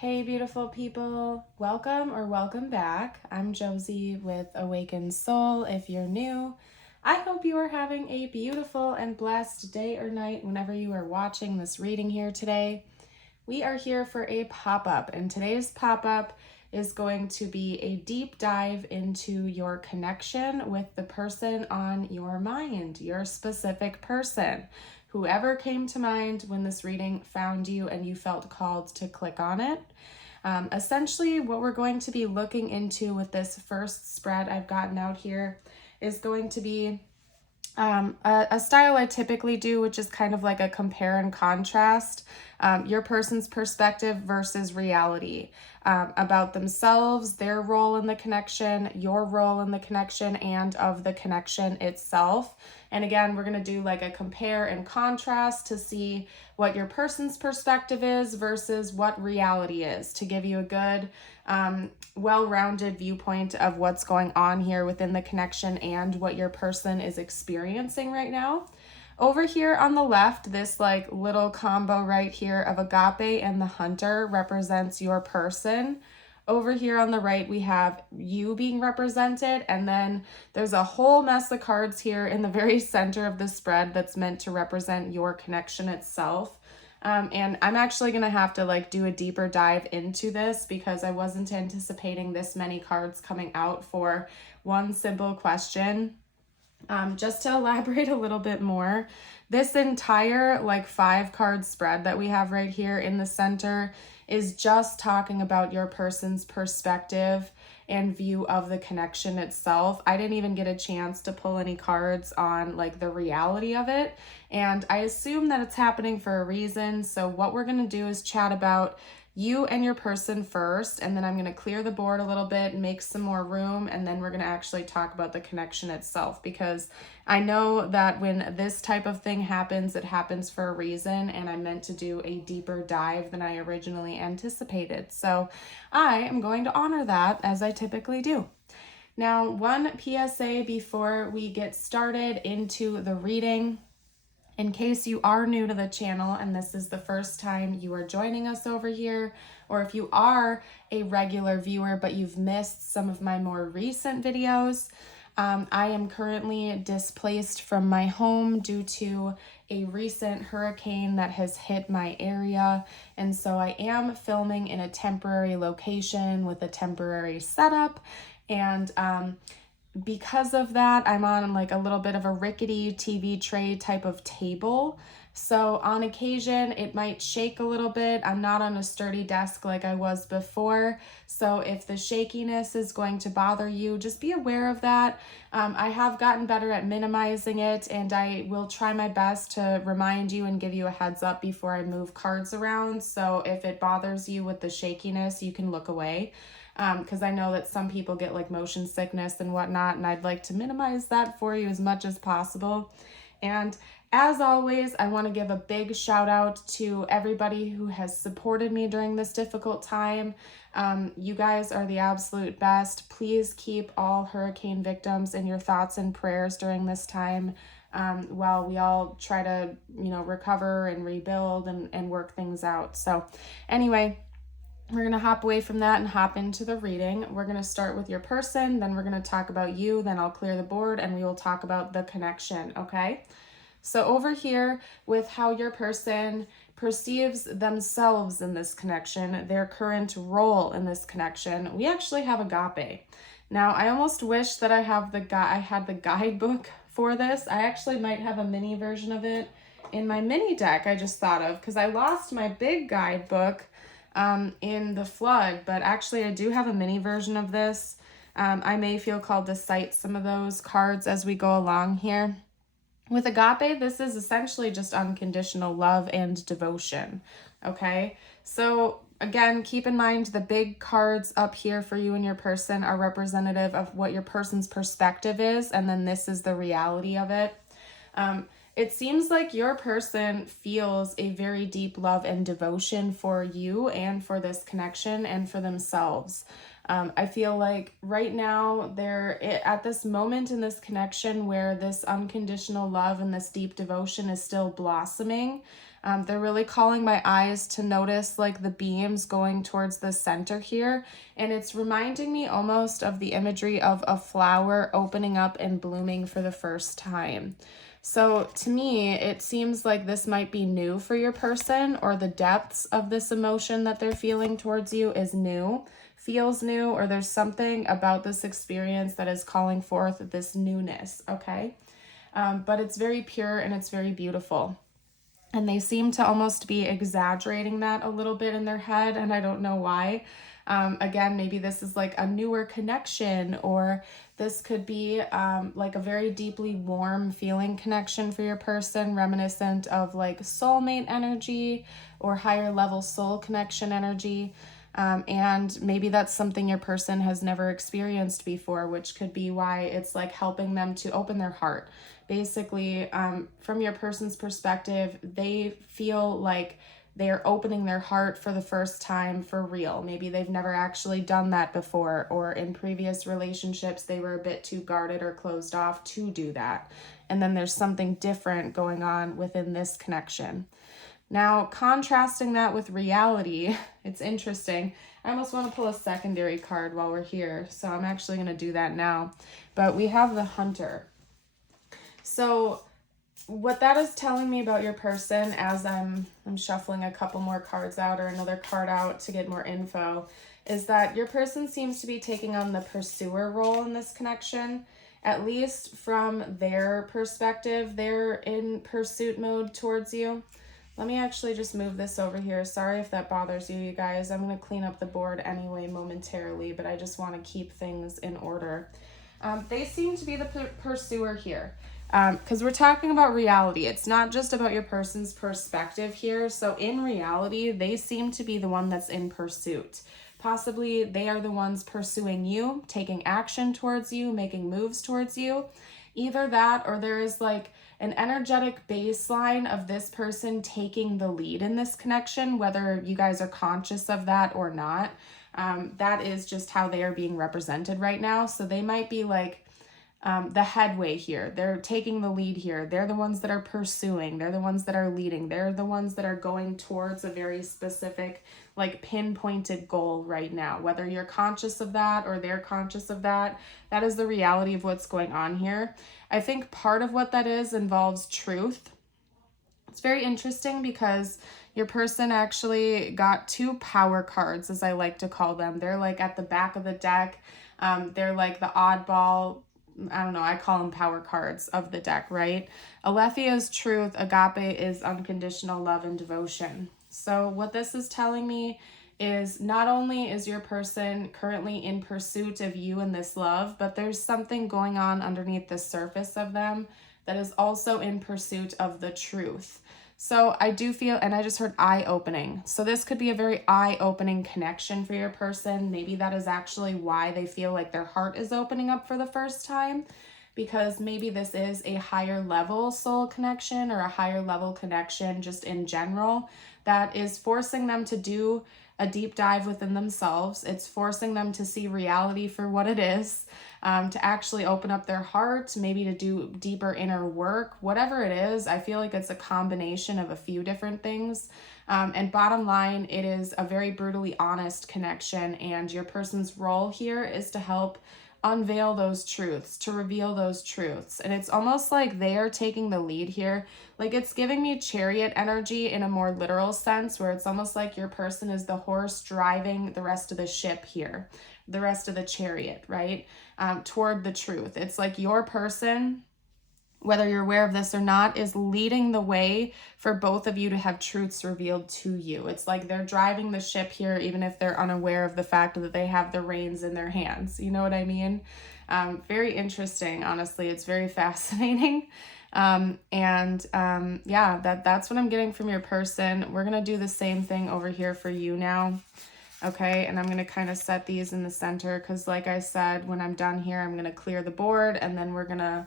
Hey, beautiful people. Welcome or welcome back. I'm Josie with Awakened Soul. If you're new, I hope you are having a beautiful and blessed day or night whenever you are watching this reading here today. We are here for a pop-up, and today's pop-up is going to be a deep dive into your connection with the person on your mind, your specific person. Whoever came to mind when this reading found you and you felt called to click on it. Essentially, what we're going to be looking into with this first spread I've gotten out here is going to be a style I typically do, which is kind of like a compare and contrast, your person's perspective versus reality, about themselves, their role in the connection, your role in the connection, and of the connection itself. And again, we're going to do like a compare and contrast to see what your person's perspective is versus what reality is, to give you a good, well-rounded viewpoint of what's going on here within the connection and what your person is experiencing right now. Over here on the left, this like little combo right here of agape and the hunter represents your person. Over here on the right, we have you being represented, and then there's a whole mess of cards here in the very center of the spread that's meant to represent your connection itself. And I'm actually going to have to like do a deeper dive into this because I wasn't anticipating this many cards coming out for one simple question. Just to elaborate a little bit more, this entire like 5-card spread that we have right here in the center is just talking about your person's perspective and view of the connection itself. I didn't even get a chance to pull any cards on like the reality of it, and I assume that it's happening for a reason. So what we're going to do is chat about you and your person first, and then I'm going to clear the board a little bit and make some more room, and then we're going to actually talk about the connection itself, because I know that when this type of thing happens, it happens for a reason, and I meant to do a deeper dive than I originally anticipated. So I am going to honor that as I typically do. Now, one PSA before we get started into the reading. In case you are new to the channel and this is the first time you are joining us over here, or if you are a regular viewer but you've missed some of my more recent videos, I am currently displaced from my home due to a recent hurricane that has hit my area, and so I am filming in a temporary location with a temporary setup, and because of that, I'm on like a little bit of a rickety TV tray type of table. So on occasion, it might shake a little bit. I'm not on a sturdy desk like I was before. So if the shakiness is going to bother you, just be aware of that. I have gotten better at minimizing it, and I will try my best to remind you and give you a heads up before I move cards around. So if it bothers you with the shakiness, you can look away. Because I know that some people get like motion sickness and whatnot, and I'd like to minimize that for you as much as possible. And as always, I want to give a big shout out to everybody who has supported me during this difficult time. You guys are the absolute best. Please keep all hurricane victims in your thoughts and prayers during this time, while we all try to, recover and rebuild and work things out. So anyway, we're going to hop away from that and hop into the reading. We're going to start with your person, then we're going to talk about you, then I'll clear the board, and we will talk about the connection, okay? So over here with how your person perceives themselves in this connection, their current role in this connection, we actually have agape. Now, I almost wish that I had the guidebook for this. I actually might have a mini version of it in my mini deck I just thought of, because I lost my big guidebook in the flood, but actually I do have a mini version of this. I may feel called to cite some of those cards as we go along here. With agape, this is essentially just unconditional love and devotion, okay? So again, keep in mind the big cards up here for you and your person are representative of what your person's perspective is, and then this is the reality of it. It seems like your person feels a very deep love and devotion for you and for this connection and for themselves. I feel like right now they're at this moment in this connection where this unconditional love and this deep devotion is still blossoming. They're really calling my eyes to notice like the beams going towards the center here. And it's reminding me almost of the imagery of a flower opening up and blooming for the first time. So to me, it seems like this might be new for your person, or the depths of this emotion that they're feeling towards you is new, feels new, or there's something about this experience that is calling forth this newness, okay? But it's very pure and it's very beautiful. And they seem to almost be exaggerating that a little bit in their head, and I don't know why. Again, maybe this is like a newer connection, or this could be like a very deeply warm feeling connection for your person, reminiscent of like soulmate energy or higher level soul connection energy. And maybe that's something your person has never experienced before, which could be why it's like helping them to open their heart. Basically, from your person's perspective, they feel like they're opening their heart for the first time for real. Maybe they've never actually done that before, or in previous relationships, they were a bit too guarded or closed off to do that. And then there's something different going on within this connection. Now, contrasting that with reality, it's interesting. I almost want to pull a secondary card while we're here, so I'm actually going to do that now. But we have the Hunter. So what that is telling me about your person, as I'm shuffling a couple more cards out or another card out to get more info, is that your person seems to be taking on the pursuer role in this connection. At least from their perspective, they're in pursuit mode towards you. Let me actually just move this over here. Sorry if that bothers you, you guys. I'm going to clean up the board anyway momentarily, but I just want to keep things in order. They seem to be the pursuer here, because we're talking about reality. It's not just about your person's perspective here. So in reality, they seem to be the one that's in pursuit. Possibly they are the ones pursuing you, taking action towards you, making moves towards you. Either that, or there is like an energetic baseline of this person taking the lead in this connection, whether you guys are conscious of that or not. That is just how they are being represented right now. So they might be like the headway here. They're taking the lead here. They're the ones that are pursuing. They're the ones that are leading. They're the ones that are going towards a very specific, like pinpointed goal right now. Whether you're conscious of that or they're conscious of that, that is the reality of what's going on here. I think part of what that is involves truth. It's very interesting because your person actually got two power cards, as I like to call them. They're like at the back of the deck. They're like the oddball, I don't know, I call them power cards of the deck, right? Aletheia is truth, agape is unconditional love and devotion. So what this is telling me is not only is your person currently in pursuit of you and this love, but there's something going on underneath the surface of them that is also in pursuit of the truth. So I do feel, and I just heard eye-opening. So this could be a very eye-opening connection for your person. Maybe that is actually why they feel like their heart is opening up for the first time, because maybe this is a higher level soul connection or a higher level connection just in general that is forcing them to do a deep dive within themselves. It's forcing them to see reality for what it is, to actually open up their heart, maybe to do deeper inner work, whatever it is. I feel like it's a combination of a few different things. And bottom line, it is a very brutally honest connection, and your person's role here is to help unveil those truths, to reveal those truths. And it's almost like they are taking the lead here. Like, it's giving me chariot energy in a more literal sense, where it's almost like your person is the horse driving the rest of the ship here, the rest of the chariot, right? Toward the truth. It's like your person, whether you're aware of this or not, is leading the way for both of you to have truths revealed to you. It's like they're driving the ship here, even if they're unaware of the fact that they have the reins in their hands. You know what I mean? Very interesting, honestly. It's very fascinating. Yeah, that's what I'm getting from your person. We're going to do the same thing over here for you now. Okay, and I'm going to kind of set these in the center because, like I said, when I'm done here, I'm going to clear the board, and then we're going to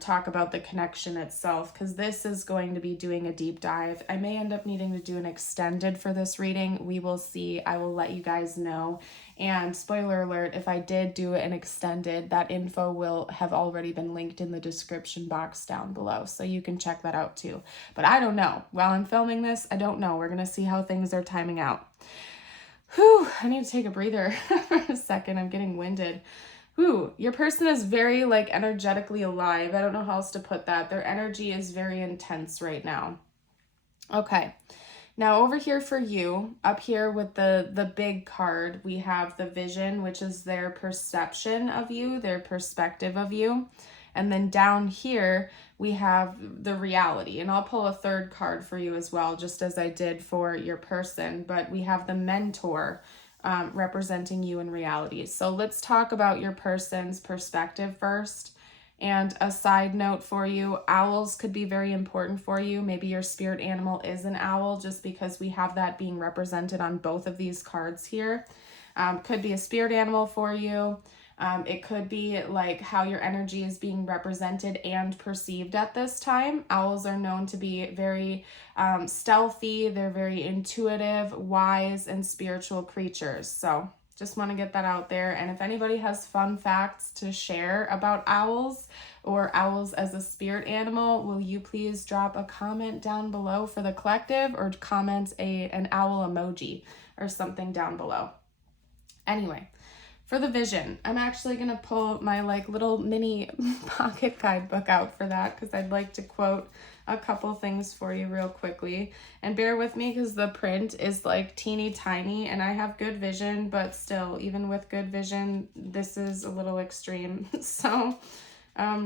talk about the connection itself, because this is going to be doing a deep dive. I may end up needing to do an extended for this reading. We will see. I will let you guys know. And spoiler alert, if I did do an extended, that info will have already been linked in the description box down below, so you can check that out too. But I don't know. While I'm filming this, I don't know. We're going to see how things are timing out. Whew, I need to take a breather for a second. I'm getting winded. Whew, your person is very like energetically alive. I don't know how else to put that. Their energy is very intense right now. Okay. Now over here for you, up here with the big card, we have the vision, which is their perception of you, their perspective of you. And then down here, we have the reality. And I'll pull a third card for you as well, just as I did for your person. But we have the mentor representing you in reality. So let's talk about your person's perspective first. And a side note for you, owls could be very important for you. Maybe your spirit animal is an owl, just because we have that being represented on both of these cards here. Could be a spirit animal for you. It could be like how your energy is being represented and perceived at this time. Owls are known to be very stealthy. They're very intuitive, wise, and spiritual creatures. So just want to get that out there. And if anybody has fun facts to share about owls or owls as a spirit animal, will you please drop a comment down below for the collective, or comment an owl emoji or something down below. Anyway, for the vision, I'm actually going to pull my like little mini pocket guidebook out for that, because I'd like to quote a couple things for you real quickly. And bear with me, because the print is like teeny tiny and I have good vision, but still, even with good vision, this is a little extreme. So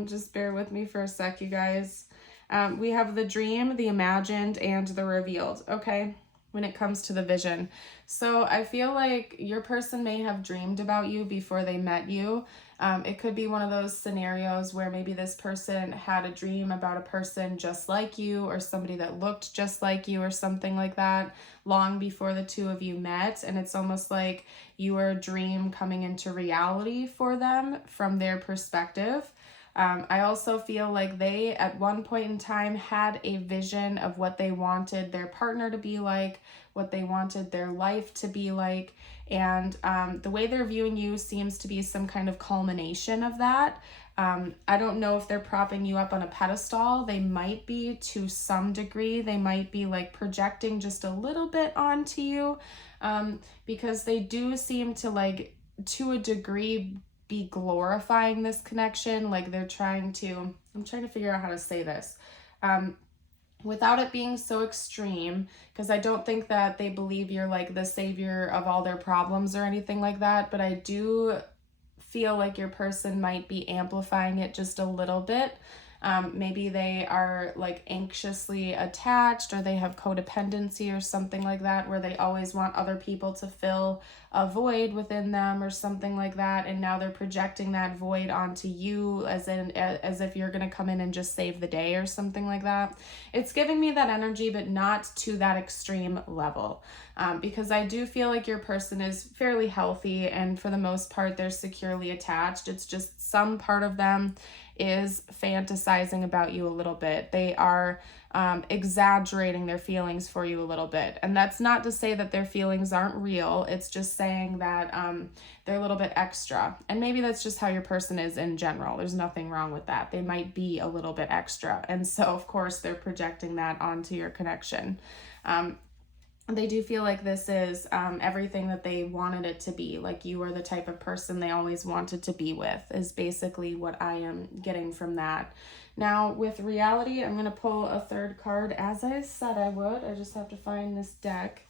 just bear with me for a sec, you guys. We have the dream, the imagined, and the revealed. Okay. When it comes to the vision. So I feel like your person may have dreamed about you before they met you. It could be one of those scenarios where maybe this person had a dream about a person just like you, or somebody that looked just like you, or something like that, long before the two of you met. And it's almost like you were a dream coming into reality for them from their perspective. I also feel like they, at one point in time, had a vision of what they wanted their partner to be like, what they wanted their life to be like, and the way they're viewing you seems to be some kind of culmination of that. I don't know if they're propping you up on a pedestal. They might be, to some degree. They might be like projecting just a little bit onto you, because they do seem to, like, to a degree, be glorifying this connection. Like they're trying to, I'm trying to figure out how to say this without it being so extreme, because I don't think that they believe you're like the savior of all their problems or anything like that, but I do feel like your person might be amplifying it just a little bit. Maybe they are like anxiously attached, or they have codependency or something like that, where they always want other people to fill a void within them or something like that. And now they're projecting that void onto you as if you're going to come in and just save the day or something like that. It's giving me that energy, but not to that extreme level. Because I do feel like your person is fairly healthy, and for the most part, they're securely attached. It's just some part of them is fantasizing about you a little bit. They are exaggerating their feelings for you a little bit. And that's not to say that their feelings aren't real. It's just saying that they're a little bit extra. And maybe that's just how your person is in general. There's nothing wrong with that. They might be a little bit extra. And so, of course, they're projecting that onto your connection. They do feel like this is everything that they wanted it to be. Like you are the type of person they always wanted to be with, is basically what I am getting from that. Now, with reality, I'm going to pull a third card, as I said I would. I just have to find this deck.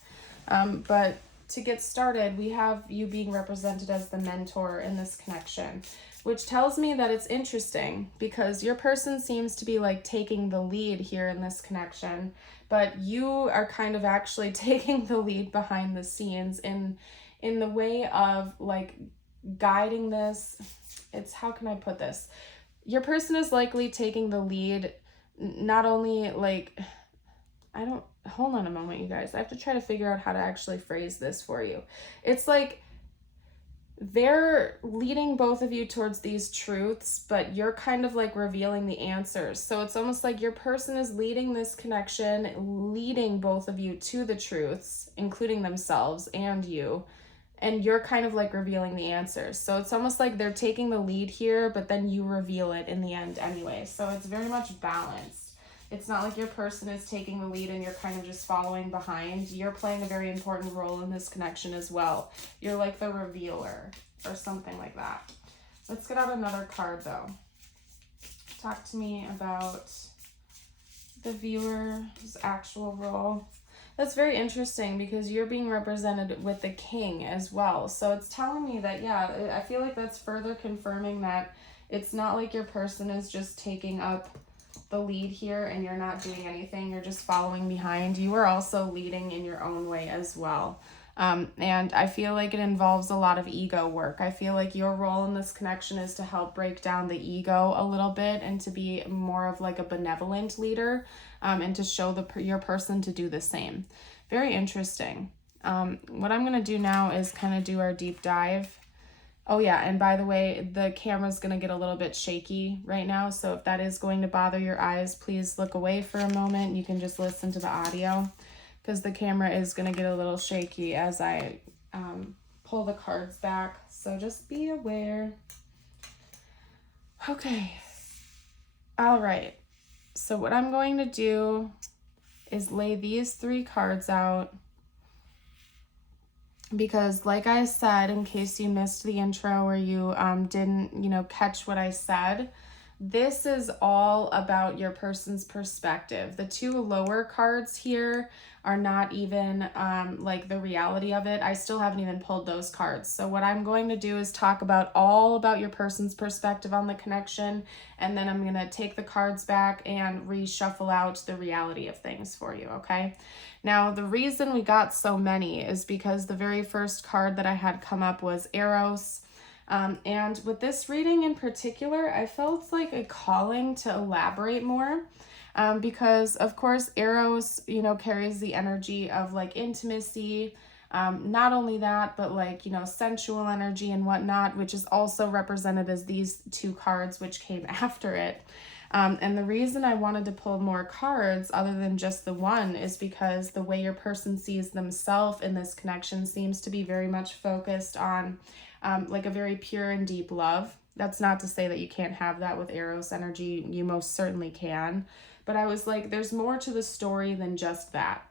But to get started, we have you being represented as the mentor in this connection, which tells me that it's interesting, because your person seems to be like taking the lead here in this connection, but you are kind of actually taking the lead behind the scenes in the way of like guiding this. It's, how can I put this? Your person is likely taking the lead, not only like, hold on a moment, you guys. I have to try to figure out how to actually phrase this for you. It's like they're leading both of you towards these truths, but you're kind of like revealing the answers. So it's almost like your person is leading this connection, leading both of you to the truths, including themselves and you. And you're kind of like revealing the answers. So it's almost like they're taking the lead here, but then you reveal it in the end anyway. So it's very much balanced. It's not like your person is taking the lead and you're kind of just following behind. You're playing a very important role in this connection as well. You're like the revealer or something like that. Let's get out another card though. Talk to me about the viewer's actual role. That's very interesting because you're being represented with the king as well. So it's telling me that, yeah, I feel like that's further confirming that it's not like your person is just taking up the lead here and you're not doing anything. You're just following behind. You are also leading in your own way as well. And I feel like it involves a lot of ego work. I feel like your role in this connection is to help break down the ego a little bit and to be more of like a benevolent leader, and to show your person to do the same. Very interesting. What I'm going to do now is kind of do our deep dive. Oh yeah, and by the way, the camera's going to get a little bit shaky right now, so if that is going to bother your eyes, please look away for a moment. You can just listen to the audio, because the camera is going to get a little shaky as I pull the cards back, so just be aware. Okay. All right. So what I'm going to do is lay these 3 cards out, because like I said, in case you missed the intro or you didn't, catch what I said, this is all about your person's perspective. The 2 lower cards here are not even like the reality of it. I still haven't even pulled those cards. So what I'm going to do is talk all about your person's perspective on the connection, and then I'm going to take the cards back and reshuffle out the reality of things for you, okay? Now, the reason we got so many is because the very first card that I had come up was Eros. And with this reading in particular, I felt like a calling to elaborate more, because of course Eros, carries the energy of like intimacy. Not only that, but like, sensual energy and whatnot, which is also represented as these 2 cards, which came after it. And the reason I wanted to pull more cards other than just the 1 is because the way your person sees themselves in this connection seems to be very much focused on like a very pure and deep love. That's not to say that you can't have that with Eros energy. You most certainly can. But I was like, there's more to the story than just that.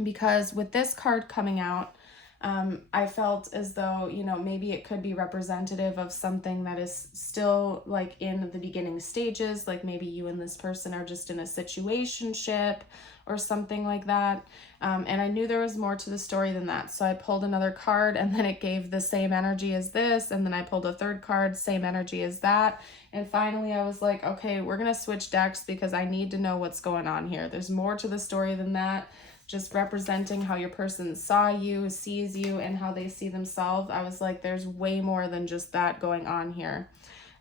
Because with this card coming out, I felt as though, maybe it could be representative of something that is still like in the beginning stages, like maybe you and this person are just in a situationship or something like that. And I knew there was more to the story than that. So I pulled another card and then it gave the same energy as this. And then I pulled a 3rd card, same energy as that. And finally I was like, okay, we're going to switch decks because I need to know what's going on here. There's more to the story than that. Just representing how your person saw you, sees you, and how they see themselves. I was like, there's way more than just that going on here.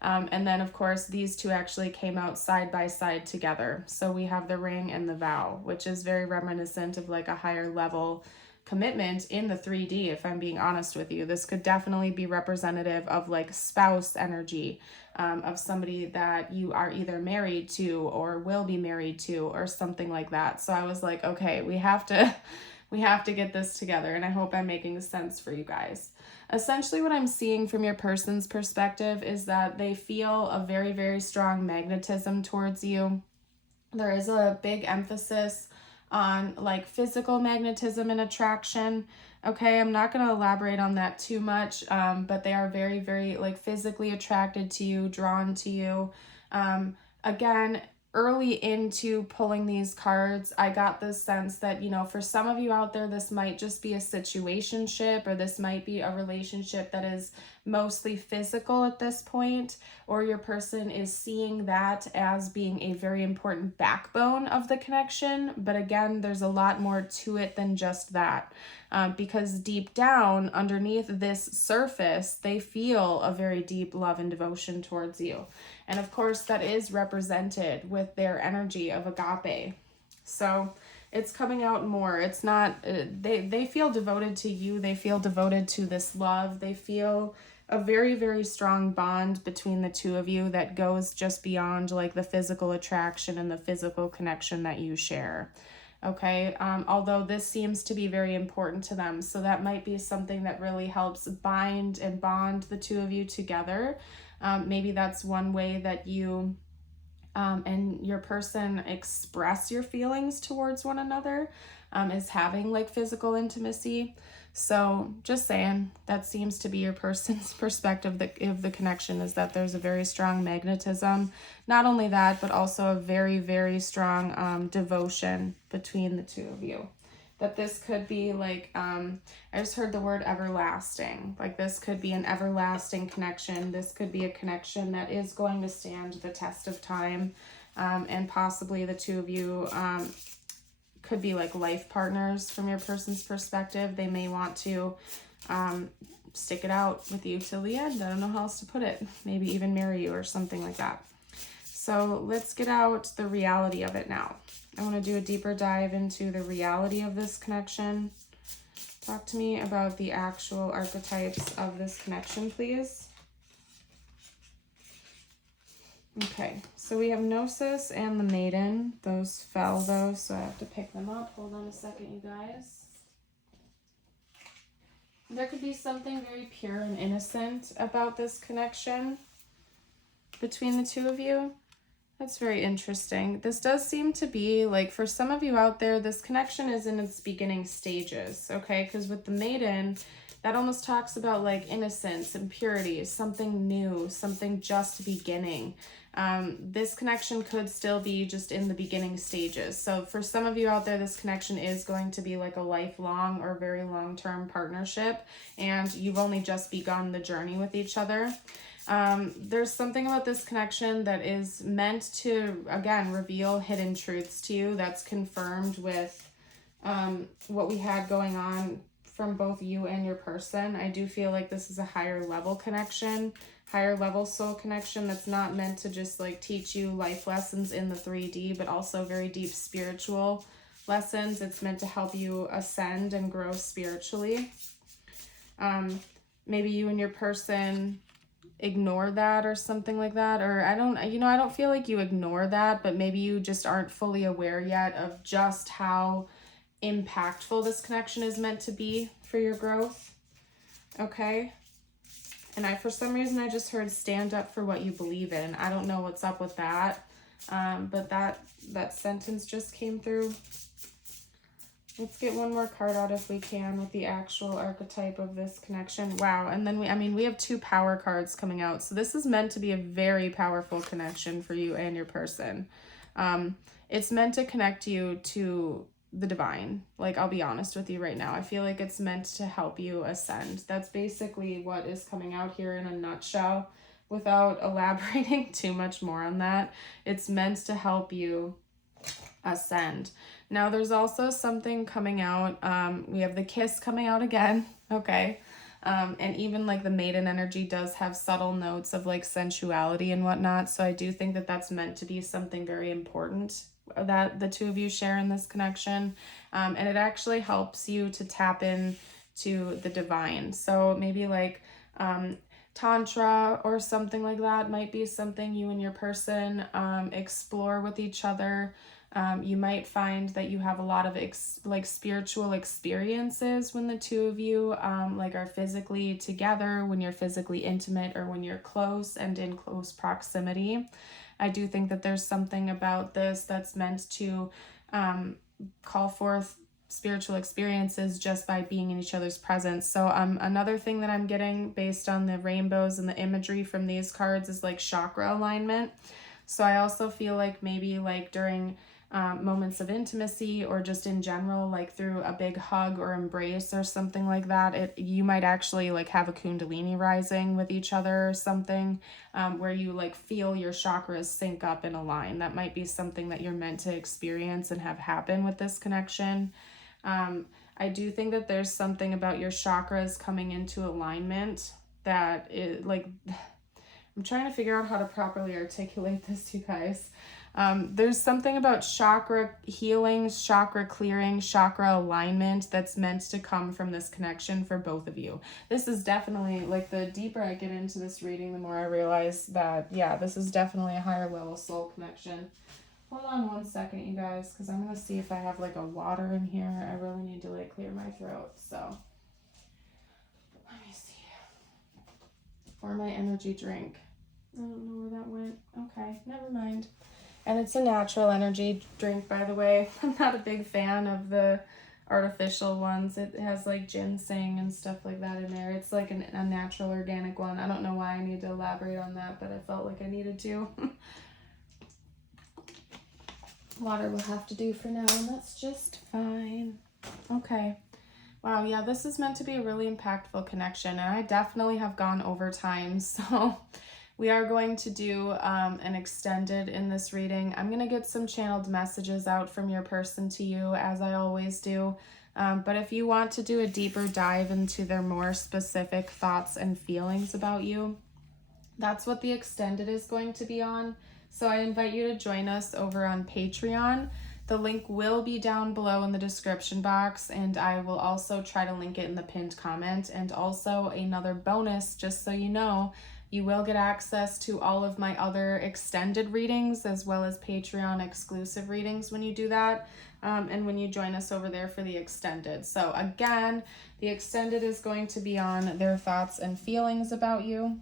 And then, of course, these 2 actually came out side by side together. So we have the ring and the vow, which is very reminiscent of like a higher level commitment in the 3D, if I'm being honest with you. This could definitely be representative of like spouse energy, of somebody that you are either married to or will be married to or something like that. So I was like, okay, we have to get this together, and I hope I'm making sense for you guys. Essentially what I'm seeing from your person's perspective is that they feel a very, very strong magnetism towards you. There is a big emphasis on like physical magnetism and attraction. Okay, I'm not going to elaborate on that too much, but they are very, very like physically attracted to you, drawn to you. Again, early into pulling these cards, I got this sense that, for some of you out there, this might just be a situationship, or this might be a relationship that is mostly physical at this point, or your person is seeing that as being a very important backbone of the connection. But again, there's a lot more to it than just that, because deep down underneath this surface, they feel a very deep love and devotion towards you. And of course, that is represented with their energy of agape. So it's coming out more. It's not, they feel devoted to you. They feel devoted to this love. They feel a very, very strong bond between the two of you that goes just beyond like the physical attraction and the physical connection that you share. Okay, although this seems to be very important to them. So that might be something that really helps bind and bond the two of you together. Maybe that's one way that you and your person express your feelings towards one another, is having like physical intimacy. So just saying, that seems to be your person's perspective of the connection, is that there's a very strong magnetism. Not only that, but also a very, very strong devotion between the two of you. That this could be like, I just heard the word everlasting. Like this could be an everlasting connection. This could be a connection that is going to stand the test of time. And possibly the two of you could be like life partners from your person's perspective. They may want to stick it out with you till the end. I don't know how else to put it. Maybe even marry you or something like that. So let's get out the reality of it now. I want to do a deeper dive into the reality of this connection. Talk to me about the actual archetypes of this connection, please. Okay, so we have Gnosis and the Maiden. Those fell though, so I have to pick them up. Hold on a second, you guys. There could be something very pure and innocent about this connection between the two of you. That's very interesting. This does seem to be, like, for some of you out there, this connection is in its beginning stages, okay? Because with the Maiden, that almost talks about, like, innocence and purity, something new, something just beginning. This connection could still be just in the beginning stages. So for some of you out there, this connection is going to be like a lifelong or very long-term partnership, and you've only just begun the journey with each other. There's something about this connection that is meant to, again, reveal hidden truths to you. That's confirmed with what we had going on from both you and your person. I do feel like this is a higher level connection, higher level soul connection that's not meant to just like teach you life lessons in the 3D, but also very deep spiritual lessons. It's meant to help you ascend and grow spiritually. Maybe you and your person ignore that or something like that, or I don't feel like you ignore that, but maybe you just aren't fully aware yet of just how impactful this connection is meant to be for your growth. Okay, and for some reason I just heard stand up for what you believe in. I don't know what's up with that, but that sentence just came through. Let's get one more card out if we can with the actual archetype of this connection. Wow. And then we have 2 power cards coming out. So this is meant to be a very powerful connection for you and your person. It's meant to connect you to the divine. Like, I'll be honest with you right now. I feel like it's meant to help you ascend. That's basically what is coming out here in a nutshell, without elaborating too much more on that. It's meant to help you ascend. Now there's also something coming out. We have the kiss coming out again. Okay. And even like the Maiden energy does have subtle notes of like sensuality and whatnot. So I do think that that's meant to be something very important that the two of you share in this connection. And it actually helps you to tap in to the divine. So maybe like Tantra or something like that might be something you and your person explore with each other. You might find that you have a lot of spiritual experiences when the two of you are physically together, when you're physically intimate, or when you're close and in close proximity. I do think that there's something about this that's meant to call forth spiritual experiences just by being in each other's presence. So another thing that I'm getting based on the rainbows and the imagery from these cards is like chakra alignment. So I also feel like maybe like during moments of intimacy, or just in general, like through a big hug or embrace or something like that, you might actually like have a kundalini rising with each other or something, where you like feel your chakras sync up and align. That might be something that you're meant to experience and have happen with this connection. I do think that there's something about your chakras coming into alignment that is like, I'm trying to figure out how to properly articulate this, you guys. There's something about chakra healing, chakra clearing, chakra alignment that's meant to come from this connection for both of you. This is definitely, like, the deeper I get into this reading, the more I realize that, yeah, this is definitely a higher level soul connection. Hold on one second, you guys, because I'm going to see if I have, like, a water in here. I really need to, like, clear my throat, so let me see. Or my energy drink. I don't know where that went. Okay, never mind. And it's a natural energy drink, by the way. I'm not a big fan of the artificial ones. It has like ginseng and stuff like that in there. It's like a natural organic one. I don't know why I need to elaborate on that, but I felt like I needed to. Water will have to do for now, and that's just fine. Okay. Wow, yeah, this is meant to be a really impactful connection, and I definitely have gone over time, so we are going to do an extended in this reading. I'm going to get some channeled messages out from your person to you, as I always do. But if you want to do a deeper dive into their more specific thoughts and feelings about you, that's what the extended is going to be on. So I invite you to join us over on Patreon. The link will be down below in the description box, and I will also try to link it in the pinned comment. And also another bonus, just so you know, you will get access to all of my other extended readings as well as Patreon exclusive readings when you do that, and when you join us over there for the extended. So again, the extended is going to be on their thoughts and feelings about you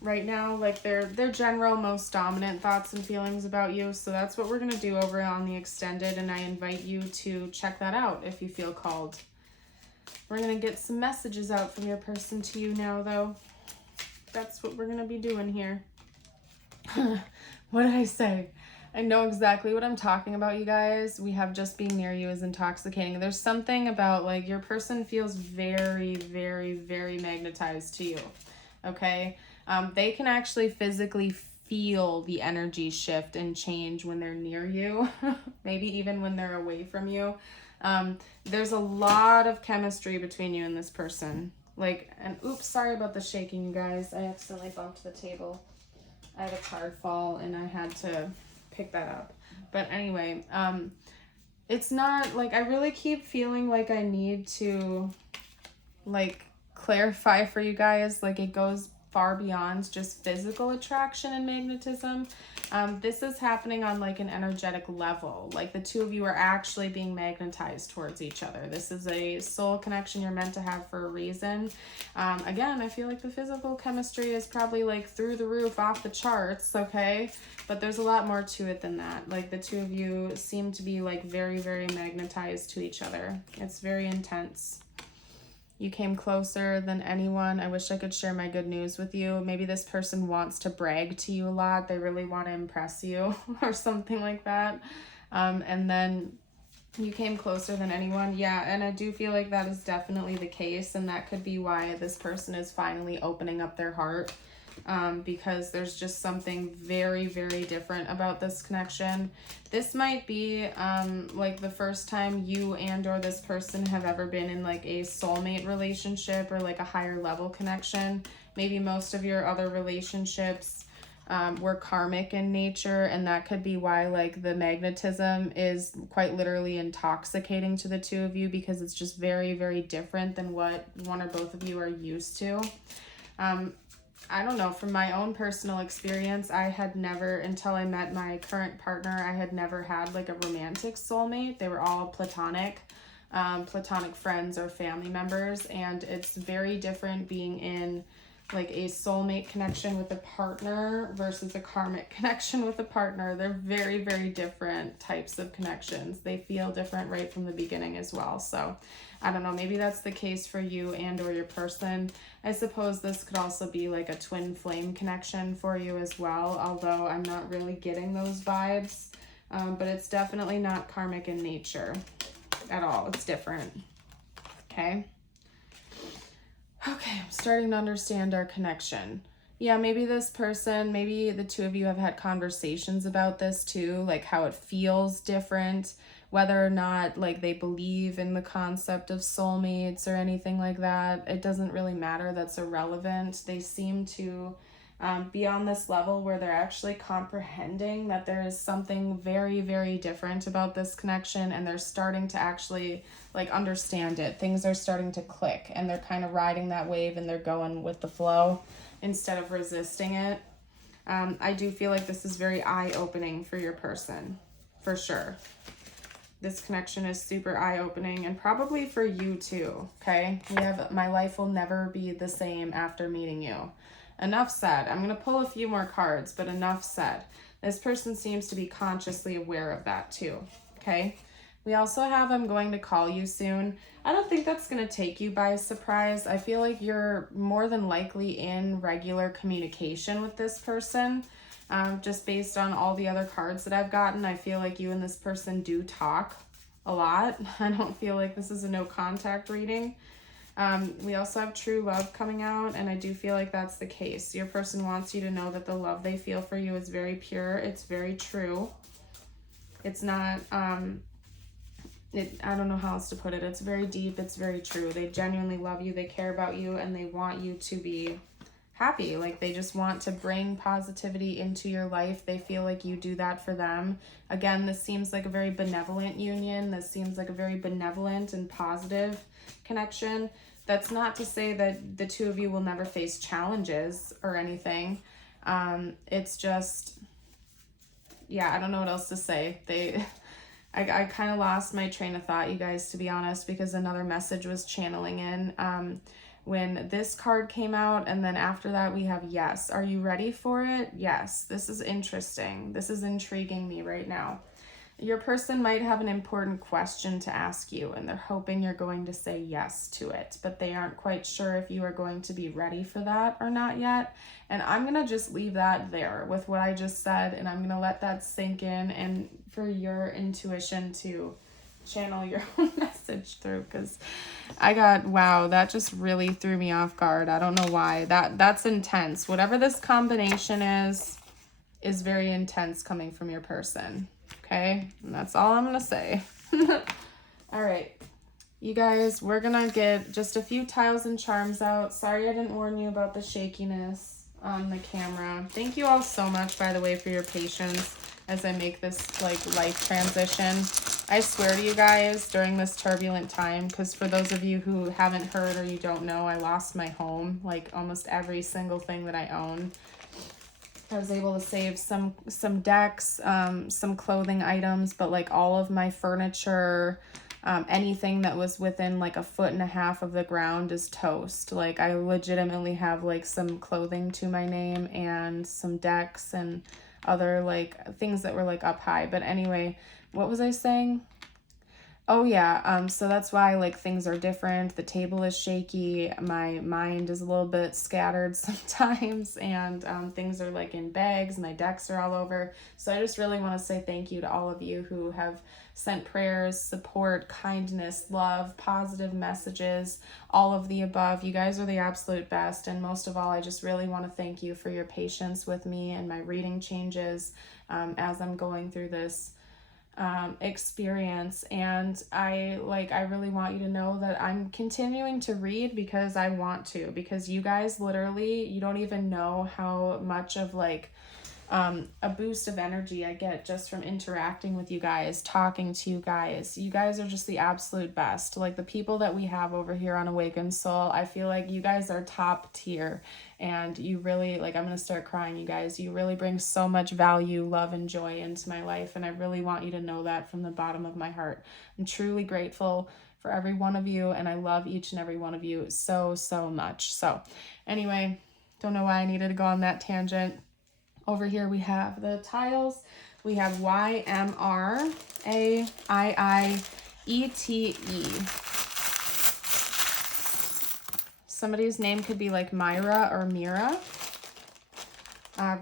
right now, like their general most dominant thoughts and feelings about you. So that's what we're going to do over on the extended, and I invite you to check that out if you feel called. We're going to get some messages out from your person to you now, though. That's what we're going to be doing here. What did I say? I know exactly what I'm talking about, you guys. We have just being near you is intoxicating. There's something about, like, your person feels very, very, very magnetized to you, okay? They can actually physically feel the energy shift and change when they're near you, maybe even when they're away from you. There's a lot of chemistry between you and this person. Like, and oops, sorry about the shaking, you guys. I accidentally bumped the table. I had a card fall and I had to pick that up. But anyway, it's not, like, I really keep feeling like I need to, like, clarify for you guys, like, it goes far beyond just physical attraction and magnetism. This is happening on, like, an energetic level. Like, the two of you are actually being magnetized towards each other. This is a soul connection you're meant to have for a reason. Again, I feel like the physical chemistry is probably, like, through the roof, off the charts, okay? But there's a lot more to it than that. Like, the two of you seem to be, like, very, very magnetized to each other. It's very intense. You came closer than anyone. I wish I could share my good news with you. Maybe this person wants to brag to you a lot. They really want to impress you or something like that. And then you came closer than anyone. Yeah, and I do feel like that is definitely the case. And that could be why this person is finally opening up their heart. Because there's just something very, very different about this connection. This might be like the first time you and or this person have ever been in, like, a soulmate relationship or, like, a higher level connection. Maybe most of your other relationships were karmic in nature, and that could be why, like, the magnetism is quite literally intoxicating to the two of you, because it's just very, very different than what one or both of you are used to. I don't know, from my own personal experience, I had never, until I met my current partner, I had never had, like, a romantic soulmate. They were all platonic friends or family members, and it's very different being in, like, a soulmate connection with a partner versus a karmic connection with a partner. They're very, very different types of connections. They feel different right from the beginning as well. So I don't know, maybe that's the case for you and or your person. I suppose this could also be like a twin flame connection for you as well, although I'm not really getting those vibes. But it's definitely not karmic in nature at all. It's different. Okay. Okay, I'm starting to understand our connection. Yeah, maybe this person, maybe the two of you have had conversations about this too, like how it feels different, whether or not, like, they believe in the concept of soulmates or anything like that. It doesn't really matter. That's irrelevant. They seem to be on this level where they're actually comprehending that there is something very, very different about this connection, and they're starting to actually like understand it. Things are starting to click, and they're kind of riding that wave, and they're going with the flow instead of resisting it. I do feel like this is very eye-opening for your person, for sure. This connection is super eye-opening, and probably for you too, okay? We have, my life will never be the same after meeting you. Enough said. I'm going to pull a few more cards, but enough said. This person seems to be consciously aware of that too, okay? We also have, I'm going to call you soon. I don't think that's going to take you by surprise. I feel like you're more than likely in regular communication with this person. Just based on all the other cards that I've gotten, I feel like you and this person do talk a lot. I don't feel like this is a no contact reading. We also have true love coming out, and I do feel like that's the case. Your person wants you to know that the love they feel for you is very pure. It's very true. It's not, I don't know how else to put it. It's very deep. It's very true. They genuinely love you. They care about you, and they want you to be happy. Like, they just want to bring positivity into your life. They feel like you do that for them. Again, this seems like a very benevolent union. This seems like a very benevolent and positive connection. That's not to say that the two of you will never face challenges or anything. It's just, yeah, I don't know what else to say. I kind of lost my train of thought, you guys, to be honest, because another message was channeling in when this card came out, and then after that we have yes. Are you ready for it? Yes. This is interesting. This is intriguing me right now. Your person might have an important question to ask you, and they're hoping you're going to say yes to it, but they aren't quite sure if you are going to be ready for that or not yet. And I'm going to just leave that there with what I just said, and I'm going to let that sink in, and for your intuition to channel your own message through, because I got, wow, that just really threw me off guard. I don't know why. That's intense. Whatever this combination is very intense coming from your person. Okay, and that's all I'm gonna say. All right, you guys, we're gonna get just a few tiles and charms out. Sorry I didn't warn you about the shakiness on the camera. Thank you all so much, by the way, for your patience as I make this like life transition. I swear to you guys, during this turbulent time, because for those of you who haven't heard or you don't know, I lost my home, like almost every single thing that I own. I was able to save some decks, some clothing items, but like all of my furniture, anything that was within like 1.5 feet of the ground is toast. Like, I legitimately have like some clothing to my name and some decks and other like things that were like up high. But anyway, what was I saying? Oh yeah, so that's why like things are different. The table is shaky. My mind is a little bit scattered sometimes, and things are like in bags. My decks are all over. So I just really want to say thank you to all of you who have sent prayers, support, kindness, love, positive messages, all of the above. You guys are the absolute best. And most of all, I just really want to thank you for your patience with me and my reading changes as I'm going through this experience. And I really want you to know that I'm continuing to read because I want to, because you guys literally, you don't even know how much of like a boost of energy I get just from interacting with you guys, talking to you guys. You guys are just the absolute best. Like, the people that we have over here on Awakened Soul, I feel like you guys are top tier, and you really, like, I'm gonna start crying, you guys. You really bring so much value, love, and joy into my life, and I really want you to know that from the bottom of my heart. I'm truly grateful for every one of you, and I love each and every one of you so, so much. So anyway, don't know why I needed to go on that tangent. Over here we have the tiles. We have YMRAIIETE. Somebody's name could be like Myra or Mira.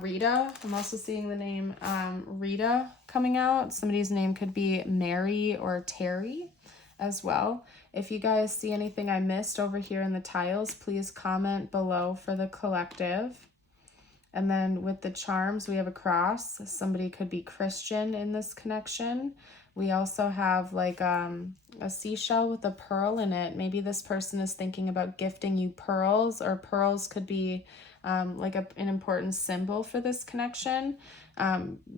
Rita. I'm also seeing the name Rita coming out. Somebody's name could be Mary or Terry as well. If you guys see anything I missed over here in the tiles, please comment below for the collective. And then with the charms, we have a cross. Somebody could be Christian in this connection. We also have like a seashell with a pearl in it. Maybe this person is thinking about gifting you pearls, or pearls could be like an important symbol for this connection,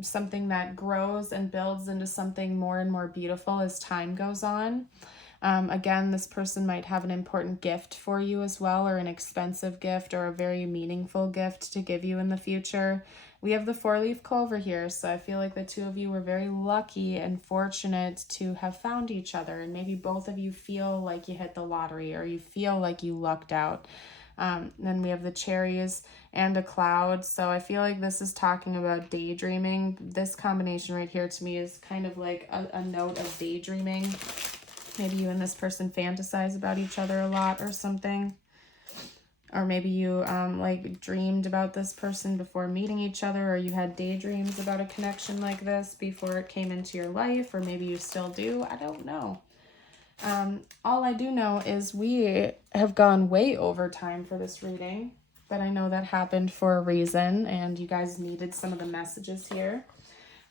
something that grows and builds into something more and more beautiful as time goes on. Again, this person might have an important gift for you as well, or an expensive gift, or a very meaningful gift to give you in the future. We have the 4-leaf clover here, so I feel like the two of you were very lucky and fortunate to have found each other, and maybe both of you feel like you hit the lottery, or you feel like you lucked out. Then we have the cherries and a cloud, so I feel like this is talking about daydreaming. This combination right here to me is kind of like a note of daydreaming. Maybe you and this person fantasize about each other a lot or something. Or maybe you like dreamed about this person before meeting each other, or you had daydreams about a connection like this before it came into your life, or maybe you still do. I don't know. All I do know is we have gone way over time for this reading, but I know that happened for a reason, and you guys needed some of the messages here.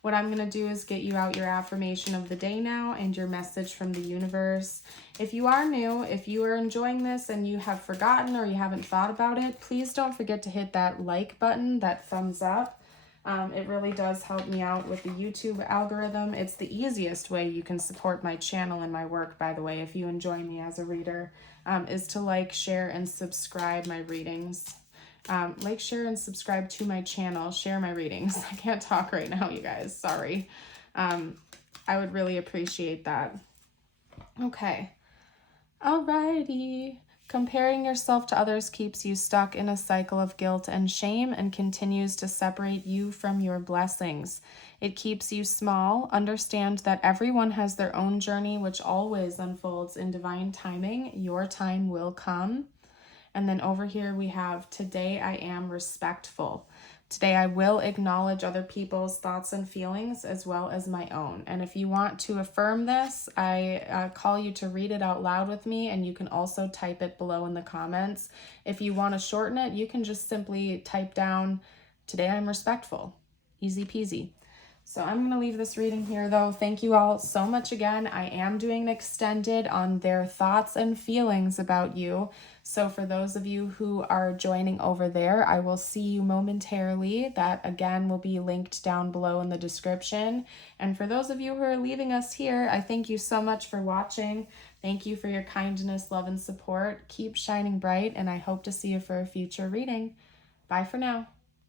What I'm going to do is get you out your affirmation of the day now and your message from the universe. If you are new, if you are enjoying this and you have forgotten or you haven't thought about it, please don't forget to hit that like button, that thumbs up. It really does help me out with the YouTube algorithm. It's the easiest way you can support my channel and my work, by the way, if you enjoy me as a reader, is to like, share, and subscribe my readings. Like, share, and subscribe to my channel. Share my readings. I can't talk right now, you guys. Sorry. I would really appreciate that. Okay. Alrighty. Comparing yourself to others keeps you stuck in a cycle of guilt and shame and continues to separate you from your blessings. It keeps you small. Understand that everyone has their own journey, which always unfolds in divine timing. Your time will come. And then over here we have, today I am respectful. Today I will acknowledge other people's thoughts and feelings as well as my own. And if you want to affirm this, I call you to read it out loud with me, and you can also type it below in the comments. If you want to shorten it, you can just simply type down, today I'm respectful. Easy peasy. So I'm going to leave this reading here, though. Thank you all so much again. I am doing an extended on their thoughts and feelings about you. So for those of you who are joining over there, I will see you momentarily. That, again, will be linked down below in the description. And for those of you who are leaving us here, I thank you so much for watching. Thank you for your kindness, love, and support. Keep shining bright, and I hope to see you for a future reading. Bye for now.